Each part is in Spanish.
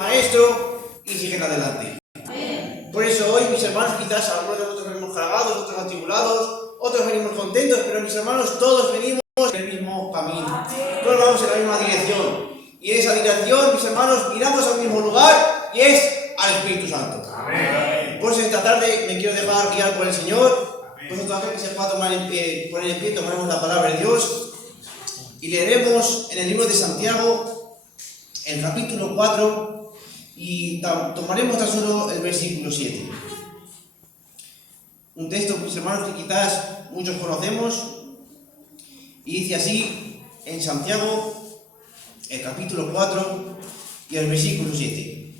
Maestro y siguen adelante. Por eso hoy, mis hermanos, quizás algunos de nosotros venimos cargados, otros atribulados, otros venimos contentos, pero mis hermanos, todos venimos en el mismo camino. Todos vamos en la misma dirección. Y en esa dirección, mis hermanos, miramos al mismo lugar y es al Espíritu Santo. Por eso esta tarde me quiero dejar guiar por el Señor. Pues otra vez que se pueda tomar por el pie, tomaremos la palabra de Dios y leeremos en el libro de Santiago, el capítulo 4, y tomaremos tan solo el versículo 7. Un texto, mis hermanos, que quizás muchos conocemos, y dice así en Santiago, el capítulo 4 y el versículo 7.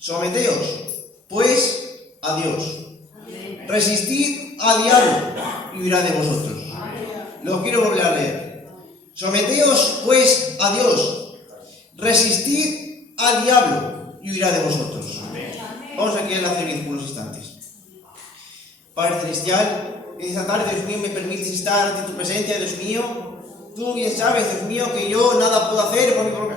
Someteos, pues, a Dios. Resistid al diablo y huirá de vosotros. Lo quiero volver a leer. Someteos, pues, a Dios. Resistid al diablo y huirá de vosotros. Vamos a quedar hacer 10 unos instantes. Padre Celestial, en esta tarde, Dios mío, me permites estar ante tu presencia, Dios mío. Tú bien sabes, Dios mío, que yo nada puedo hacer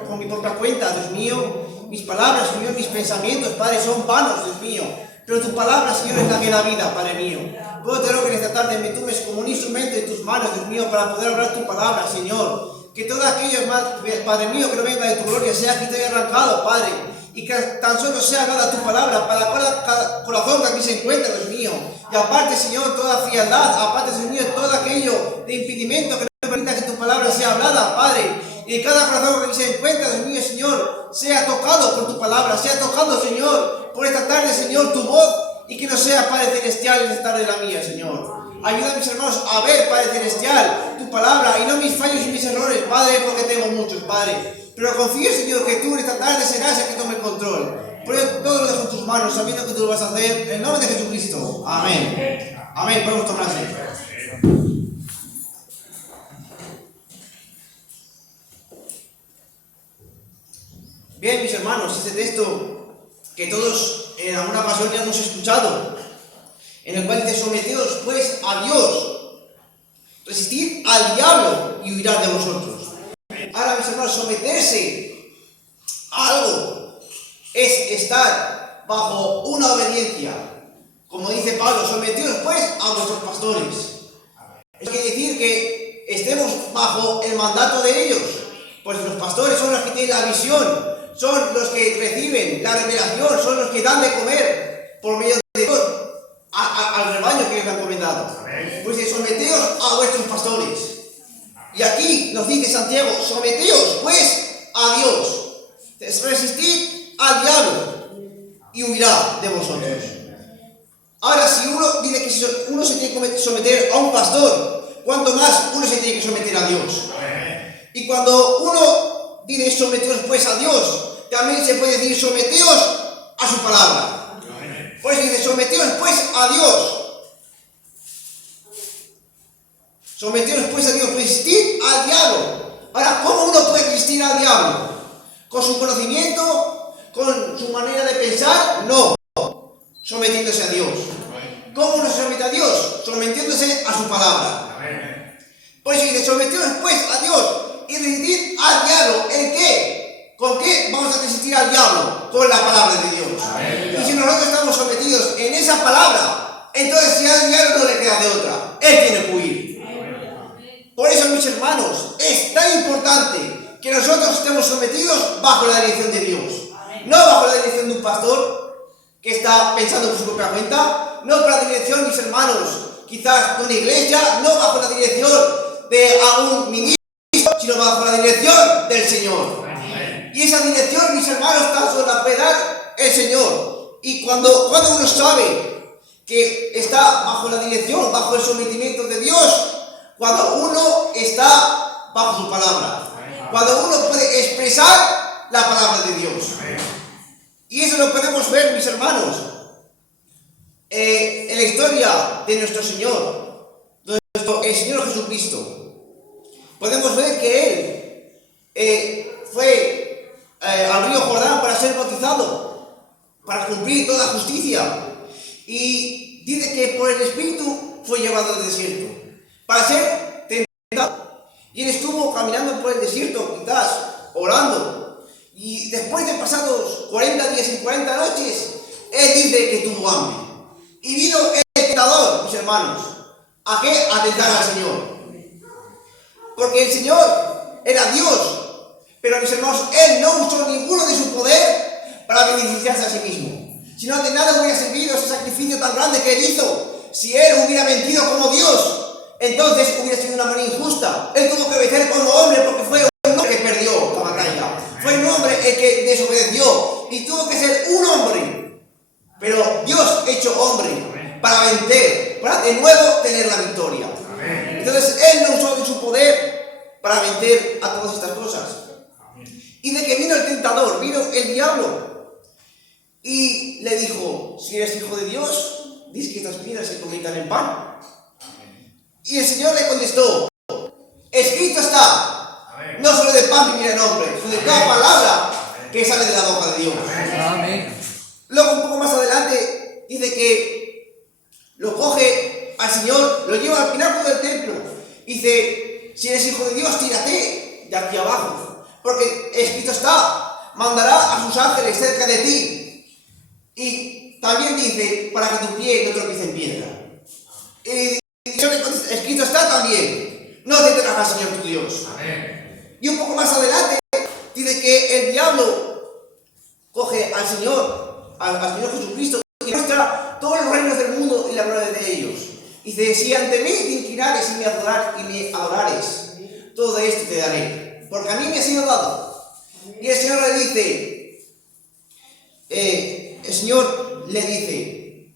con mi propia cuenta, Dios mío. Mis palabras, Señor, mis pensamientos, Padre, son vanos, Dios mío. Pero tu palabra, Señor, es la que da vida, Padre mío. Puedo te ruego que en esta tarde me tomes como un instrumento en tus manos, Dios mío, para poder hablar tu palabra, Señor. Que todo aquello, Padre mío, que no venga de tu gloria, sea quitado y arrancado, Padre. Y que tan solo sea dada tu palabra para cada corazón que aquí se encuentra, Dios mío. Y aparte, Señor, toda frialdad, aparte, Señor, todo aquello de impedimento que no permita que tu palabra sea hablada, Padre. Y cada corazón que aquí se encuentra, Dios mío, Señor, sea tocado por tu palabra, sea tocado, Señor, por esta tarde, Señor, tu voz, y que no sea, Padre Celestial, en esta tarde la mía, Señor. Ayuda a mis hermanos a ver, Padre Celestial, tu palabra, y no mis fallos y mis errores, Padre, porque tengo muchos, Padre. Pero confío, Señor, que tú en esta tarde serás el que tome el control. Por eso todo lo dejo en tus manos, sabiendo que tú lo vas a hacer, en nombre de Jesucristo. Amén. Amén. Podemos tomar asiento. Bien, mis hermanos, este texto que todos en alguna ocasión ya hemos escuchado, en el cual dice: someteos pues a Dios, resistid al diablo y huirá de vosotros. Ahora, mis hermanos, someterse a algo es estar bajo una obediencia. Como dice Pablo, someteos pues a vuestros pastores. Eso quiere decir que estemos bajo el mandato de ellos, pues los pastores son los que tienen la visión, son los que reciben la revelación, son los que dan de comer por medio de Dios al rebaño que les han encomendado. Pues someteos a vuestros pastores. Y aquí nos dice Santiago: someteos pues a Dios. Resistid al diablo y huirá de vosotros. Ahora, si uno dice que uno se tiene que someter a un pastor, ¿cuánto más uno se tiene que someter a Dios? Y cuando uno dice someteos pues a Dios, también se puede decir someteos a su palabra. Pues dice someteos pues a Dios. Someteos pues a Dios, resistid al diablo. Ahora, ¿cómo uno puede resistir al diablo? ¿Con su conocimiento? ¿Con su manera de pensar? No. Sometiéndose a Dios. ¿Cómo uno se somete a Dios? Sometiéndose a su palabra. Pues dice someteos pues a Dios y resistid al diablo. ¿En qué? ¿Con qué vamos a resistir al diablo? Con la palabra de Dios. Y si nosotros estamos sometidos en esa palabra, entonces si al diablo no le queda de otra, él tiene que huir. Por eso, mis hermanos, es tan importante que nosotros estemos sometidos bajo la dirección de Dios. No bajo la dirección de un pastor que está pensando por su propia cuenta, no bajo la dirección, mis hermanos, quizás de una iglesia, no bajo la dirección de algún ministro, sino bajo la dirección del Señor. Y esa dirección, mis hermanos, tan solo la puede dar el Señor. Y cuando uno sabe que está bajo la dirección, bajo el sometimiento de Dios, cuando uno está bajo su palabra, cuando uno puede expresar la palabra de Dios. Y eso lo podemos ver, mis hermanos, en la historia de nuestro Señor, el Señor Jesucristo. Podemos ver que Él fue al río Jordán para ser bautizado, para cumplir toda justicia. Y dice que por el Espíritu fue llevado al desierto para ser tentado. Y él estuvo caminando por el desierto, quizás orando. Y después de pasados 40 días y 40 noches, él dice que tuvo hambre. Y vino el tentador, mis hermanos. ¿A qué? A tentar al Señor. Porque el Señor era Dios. Pero mis hermanos, Él no usó ninguno de su poder para beneficiarse a sí mismo. Sino de nada hubiera servido ese sacrificio tan grande que Él hizo. Si Él hubiera mentido como Dios, entonces hubiera sido una manera injusta. Él tuvo que vencer como hombre porque fue un hombre que perdió la batalla. Fue un hombre el que desobedeció. Y tuvo que ser un hombre. Pero Dios hecho hombre para vencer, para de nuevo tener la victoria. Entonces Él no usó de su poder para vencer a todas estas cosas. Y de que vino el tentador, vino el diablo y le dijo: si eres hijo de Dios, dice que estas piedras se conviertan en pan. Y el Señor le contestó: escrito está, no solo de pan vivirá el hombre, sino de toda palabra que sale de la boca de Dios. Luego, un poco más adelante, dice que lo coge al Señor, lo lleva al pináculo del templo. Dice: si eres hijo de Dios, tírate de aquí abajo. Porque escrito está, mandará a sus ángeles cerca de ti. Y también dice, para que tu pie no tropiece en piedra. Y escrito está también, no te tentarás al Señor tu Dios. Amén. Y un poco más adelante, dice que el diablo coge al Señor Jesucristo y muestra todos los reinos del mundo y la gloria de ellos. Dice: si ante mí te inclinares y me adorares, todo esto te daré. Porque a mí me ha sido dado. Y el Señor le dice,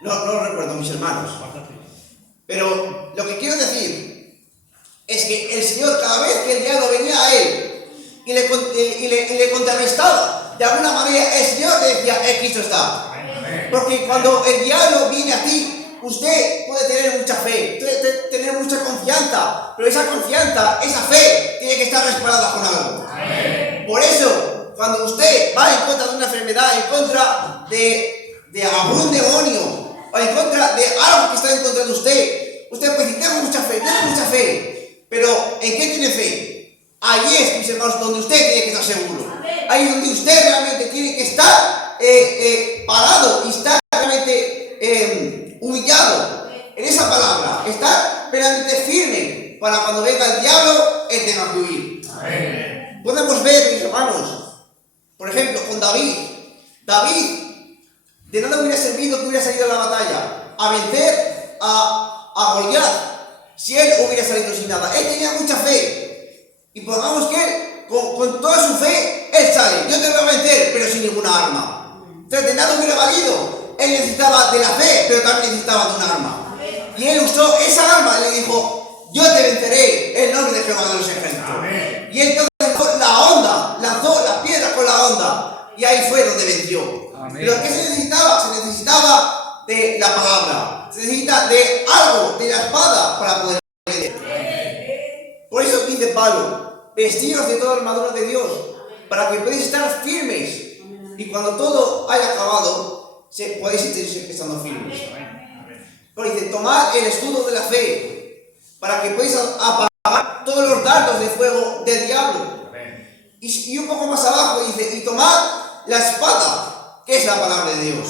no recuerdo, mis hermanos, pero lo que quiero decir es que el Señor, cada vez que el diablo venía a él y le contrarrestaba, de alguna manera el Señor le decía: Cristo está. Porque cuando el diablo viene a ti, usted puede tener mucha fe, puede tener mucha confianza, pero esa confianza, esa fe, tiene que estar respaldada con algo. Amén. Por eso, cuando usted va en contra de una enfermedad, en contra de algún demonio, o en contra de algo que está en contra de usted puede decir: tengo mucha fe, pero ¿en qué tiene fe? Ahí es, mis hermanos, donde usted tiene que estar seguro. Amén. Ahí es donde usted realmente tiene que estar parado y estar realmente humillado en esa palabra, estar realmente firme para cuando venga el diablo, él tenga que huir. Amén. Podemos ver, mis hermanos, por ejemplo, con David, de nada hubiera servido que hubiera salido a la batalla a vencer a Goliat si él hubiera salido sin nada. Él tenía mucha fe, y pongamos que él, con toda su fe, él sale: yo te voy a vencer, pero sin ninguna arma. Entonces de nada hubiera valido. Él necesitaba de la fe, pero también necesitaba de un arma. Y él usó esa arma y le dijo: yo te venceré en nombre de Jehová de los ejércitos. Amén. Y entonces lanzó la piedra con la onda, y ahí fue donde venció. Amén. Pero ¿qué se necesitaba? Se necesitaba de la palabra, se necesita de algo, de la espada, para poder vencer. Por eso dice Pablo: vestidos de toda la armadura de Dios, para que podáis estar firmes, y cuando todo haya acabado, podéis seguir estando firmes. Porque dice: tomad el escudo de la fe, para que podáis apagar todos los dardos de fuego del diablo. Y un poco más abajo dice: y tomad la espada, que es la palabra de Dios.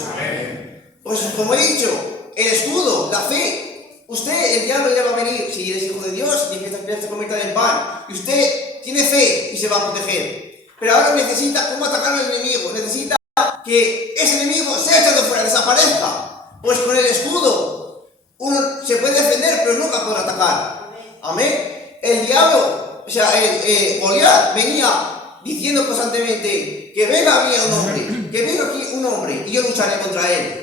Pues como he dicho, el escudo, la fe. El diablo ya va a venir, si eres hijo de Dios, y que estas piedras se conviertan en pan. Y usted tiene fe y se va a proteger. Pero ahora necesita cómo atacar al enemigo, necesita que ese enemigo sea echado fuera, desaparezca. Pues con el escudo uno se puede defender, pero nunca podrá atacar. Amén. El diablo, Goliat venía diciendo constantemente: que venga a mí un hombre, que venga aquí un hombre, y yo lucharé contra él.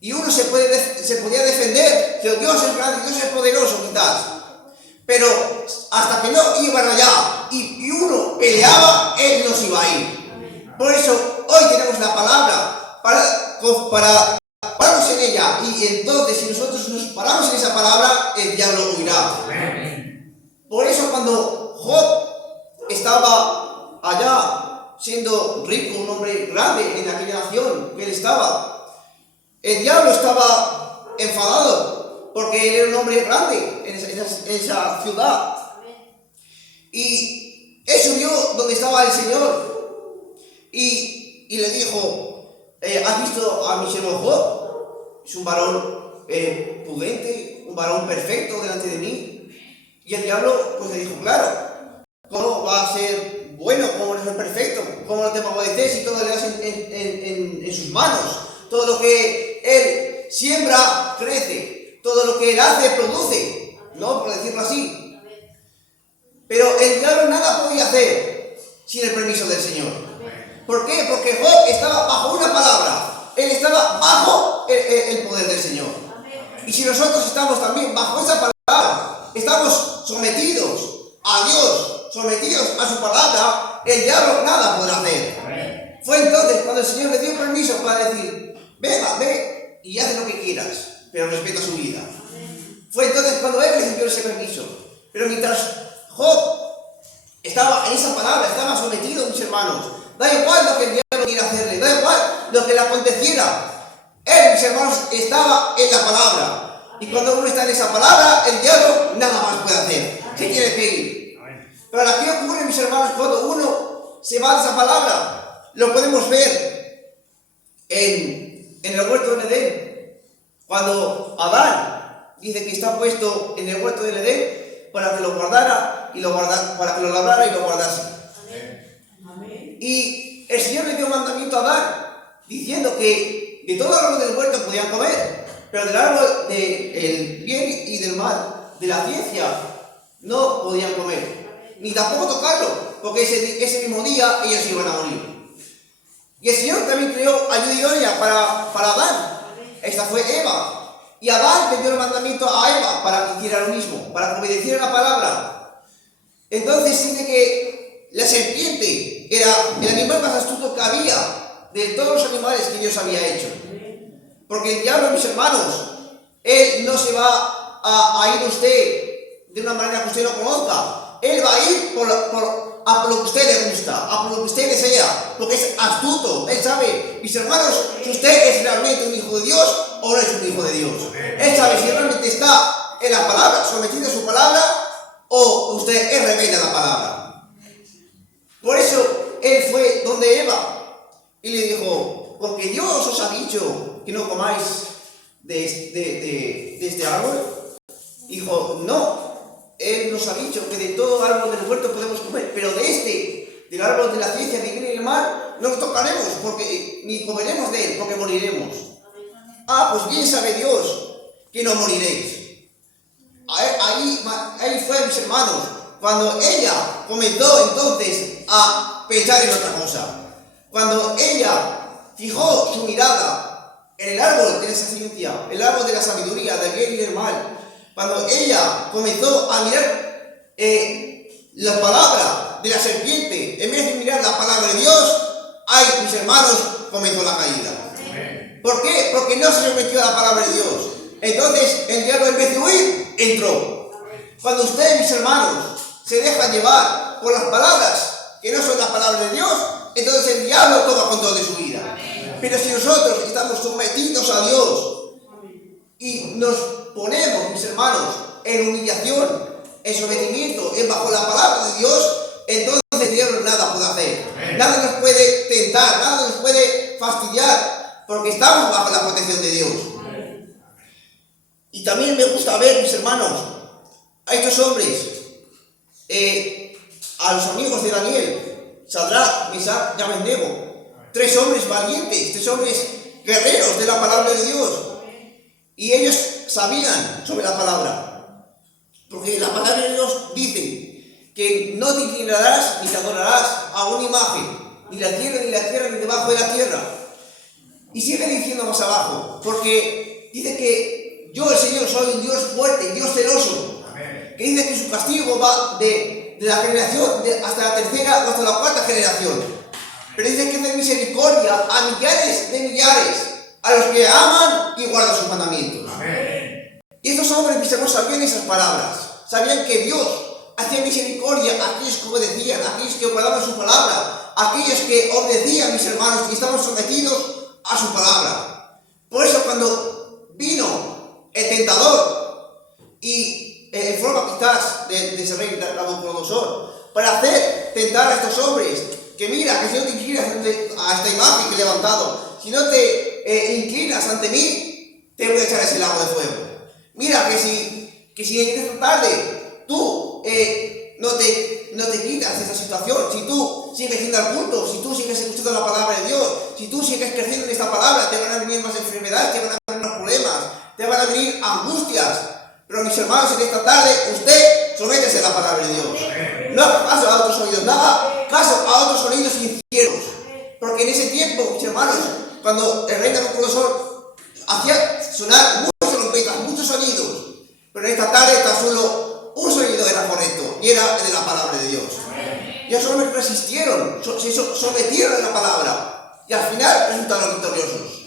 Y uno se podía defender, que Dios es grande, Dios es poderoso quizás, pero hasta que no iban allá y uno peleaba, él no se iba a ir. Por eso hoy tenemos la palabra para pararnos en ella, y entonces si nosotros nos paramos en esa palabra, el diablo huirá. Por eso cuando Job estaba allá siendo rico, un hombre grande en aquella nación que él estaba, el diablo estaba enfadado porque él era un hombre grande en esa ciudad. Y Él subió donde estaba el Señor y le dijo, ¿has visto a mi siervo Job? Es un varón prudente, un varón perfecto delante de mí. Y el diablo pues le dijo, claro, ¿cómo va a ser bueno? ¿Cómo no es perfecto? ¿Cómo no te favoreces si todo le das en sus manos? Todo lo que él siembra crece, todo lo que él hace produce, ¿no? Por decirlo así. Pero el diablo nada podía hacer sin el permiso del Señor. ¿Por qué? Porque Job estaba bajo una palabra. Él estaba bajo el poder del Señor. Y si nosotros estamos también bajo esa palabra, estamos sometidos a Dios, sometidos a su palabra, el diablo nada podrá hacer. Fue entonces cuando el Señor le dio permiso para decir, venga, ve y haz lo que quieras, pero respeta su vida. Fue entonces cuando él recibió ese permiso. Pero mientras Job estaba en esa palabra, estaba sometido, mis hermanos, da igual lo que el diablo quiera hacerle, da igual lo que le aconteciera. Él, mis hermanos, estaba en la palabra. Y cuando uno está en esa palabra, el diablo nada más puede hacer. Se quiere pedir. Pero ¿qué ocurre, mis hermanos, cuando uno se va de esa palabra? Lo podemos ver en el huerto del Edén. Cuando Adán dice que está puesto en el huerto del Edén para que lo guardara y para que lo labrara y lo guardase. Amén. Y el Señor le dio un mandamiento a Adán diciendo que de todo el árbol del huerto podían comer, pero del árbol del bien y del mal, de la ciencia, no podían comer, ni tampoco tocarlo, porque ese mismo día ellos iban a morir. Y el Señor también creó ayuda idónea para Adán. Esta fue Eva. Y Adán le dio el mandamiento a Eva para que hiciera lo mismo, para que obedeciera la palabra. Entonces dice que la serpiente era el animal más astuto que había de todos los animales que Dios había hecho. Porque el diablo, mis hermanos, él no se va a ir a usted de una manera que usted no conozca. Él va a ir a por lo que usted le gusta, a por lo que usted desea, porque es astuto. Él sabe, mis hermanos, si usted es realmente un hijo de Dios o no es un hijo de Dios. Él sabe si realmente está en la palabra, sometido a su palabra, o usted es rebelde a la palabra. Por eso él fue donde Eva y le dijo, porque Dios os ha dicho que no comáis de este árbol. Dijo, no. Él nos ha dicho que de todo árbol del huerto podemos comer, pero del árbol de la ciencia, del bien y del mal, no lo tocaremos, ni comeremos de él, porque moriremos. Pues bien sabe Dios que no moriréis. Ahí fue, mis hermanos, cuando ella comenzó entonces a pensar en otra cosa. Cuando ella fijó su mirada en el árbol de esa ciencia, el árbol de la sabiduría, del bien y del mal. Cuando ella comenzó a mirar la palabra de la serpiente, en vez de mirar la palabra de Dios, mis hermanos, comenzó la caída. ¿Por qué? Porque no se sometió a la palabra de Dios. Entonces el diablo, en vez de huir, entró. Cuando usted, mis hermanos, se deja llevar por las palabras que no son las palabras de Dios, entonces el diablo toma control de su vida. Pero si nosotros estamos sometidos a Dios y nos ponemos, mis hermanos, en humillación, en sometimiento, en bajo la palabra de Dios, entonces Dios nada puede hacer. Nada nos puede tentar, nada nos puede fastidiar, porque estamos bajo la protección de Dios. Y también me gusta ver, mis hermanos, a estos hombres, a los amigos de Daniel, Sadrach, Mesach y Abednego, 3 hombres valientes, 3 hombres guerreros de la palabra de Dios. Y ellos sabían sobre la palabra, porque la palabra de Dios dice que no te inclinarás ni te adorarás a una imagen, ni la tierra, ni debajo de la tierra. Y sigue diciendo más abajo, porque dice que yo, el Señor, soy un Dios fuerte, Dios celoso. Amén. Que dice que su castigo va de la generación hasta la tercera o hasta la 4ª generación. Pero dice que es de misericordia a millares de millares, a los que aman y guardan sus mandamientos. Amén. Y estos hombres, mis hermanos, sabían esas palabras. Sabían que Dios hacía misericordia a aquellos que obedecían, a aquellos que guardaban su palabra, a aquellos que obedecían, mis hermanos, y estaban sometidos a su palabra. Por eso cuando vino el tentador y en forma quizás de ese rey Nabucodonosor para hacer tentar a estos hombres. Que mira, que si no te inclinas a esta imagen que he levantado, si no te inclinas ante mí, te voy a echar ese lago de fuego. Mira, que si en esta tarde tú no te quitas de esta situación, si tú sigues yendo al culto, si tú sigues escuchando la palabra de Dios, si tú sigues creciendo en esta palabra, te van a venir más enfermedades, te van a venir más problemas, te van a venir angustias. Pero mis hermanos, en esta tarde, usted sométese a la palabra de Dios. No haga caso a otros oídos, no haga caso a otros sonidos inciertos. Porque en ese tiempo, mis hermanos, cuando el rey Nabucodonosor hacía sonar muchas trompetas, muchos sonidos, pero en esta tarde tan solo un sonido era correcto, y era el de la palabra de Dios. Y esos hombres resistieron, se sometieron a la palabra, y al final resultaron victoriosos.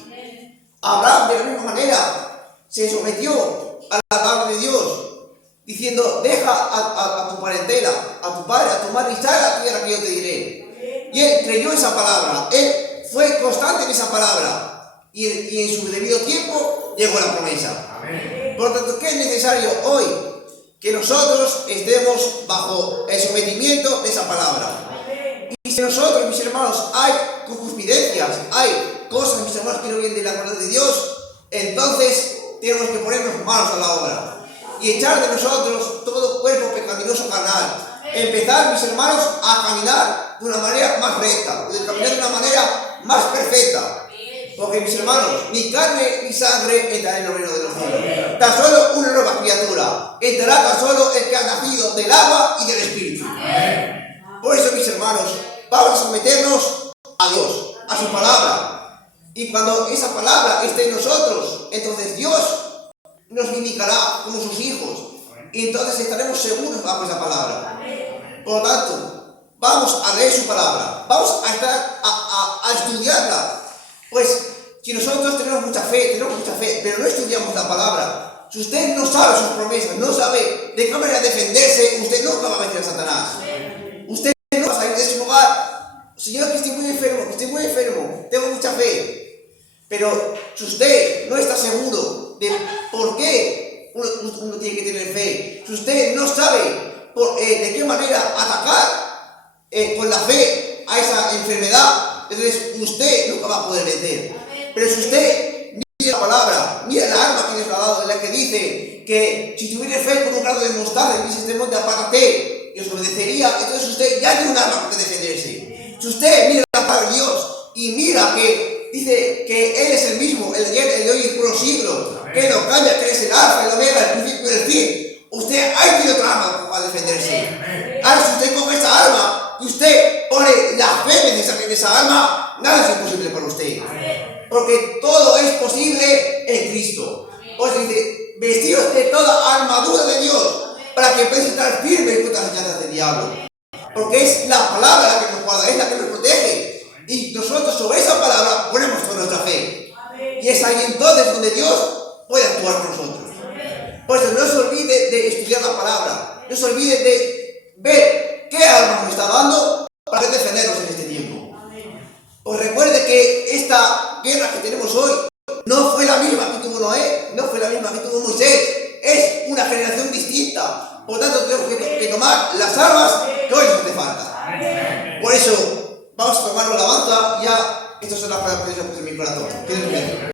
Abraham, de la misma manera, se sometió a la palabra de Dios, diciendo: deja a tu parentela, a tu padre, a tu madre, y sal a la tierra que yo te diré. Y él creyó esa palabra, él fue constante en esa palabra, y en su debido tiempo llegó la promesa. Amén. Por lo tanto, ¿qué es necesario hoy? Que nosotros estemos bajo el sometimiento de esa palabra. Amén. Y si nosotros, mis hermanos, hay concupiscencias, hay cosas, mis hermanos, que no vienen de la palabra de Dios, entonces tenemos que ponernos manos a la obra y echar de nosotros todo cuerpo pecaminoso carnal. Empezar, mis hermanos, a caminar de una manera más recta, de caminar de una manera más perfecta. Porque, mis hermanos, ni carne ni sangre entrará en el reino de los cielos. Tan solo una nueva criatura. Entrará tan solo el que ha nacido del agua y del Espíritu. Por eso, mis hermanos, vamos a someternos a Dios, a su palabra. Y cuando esa palabra esté en nosotros, entonces Dios nos vindicará como sus hijos. Y entonces estaremos seguros bajo esa palabra. Por lo tanto, vamos a leer su palabra. Vamos a estudiarla. Pues, si nosotros tenemos mucha fe, pero no estudiamos la palabra, si usted no sabe sus promesas, no sabe de qué manera defenderse, usted nunca va a vencer a Satanás. Usted no va a salir de su hogar: Señor, que estoy muy enfermo, tengo mucha fe. Pero si usted no está seguro de por qué uno tiene que tener fe, si usted no sabe de qué manera atacar con la fe a esa enfermedad, entonces usted nunca va a poder vencer. Pero si usted mira la palabra, mira la arma que Dios le ha dado, en la que dice que si tuviera fe con un grado de mostaza y dice este monte apártate, y os obedecería, entonces usted ya tiene un arma para defenderse. Si usted mira la palabra de Dios y mira que dice que Él es el mismo, el de ayer, el de hoy y por los siglos, que no cambia, que es el alfa, el omega, el principio y el fin, usted ahí tiene otra arma para defenderse. Ahora, si usted coge esa arma y usted pone la fe necesaria en esa arma, nada es imposible para usted. Porque todo es posible en Cristo. Por eso dice: vestidos de toda armadura de Dios, para que podáis estar firmes contra las hechazas del diablo. Porque es la palabra la que nos guarda, es la que nos protege. Y nosotros sobre esa palabra ponemos toda nuestra fe. Y es ahí entonces donde Dios puede actuar con nosotros. Por eso no se olvide de estudiar la palabra. No se olvide de ver qué armas nos está dando para defendernos en este tiempo. Pues recuerde que esta guerra que tenemos hoy no fue la misma que tuvo Noé, no fue la misma que tuvo Moisés. Es una generación distinta. Por tanto, tenemos que tomar las armas que hoy nos hace falta. Por eso, vamos a tomar la alabanza. Ya, estas son las palabras que Dios ha puesto en mi corazón.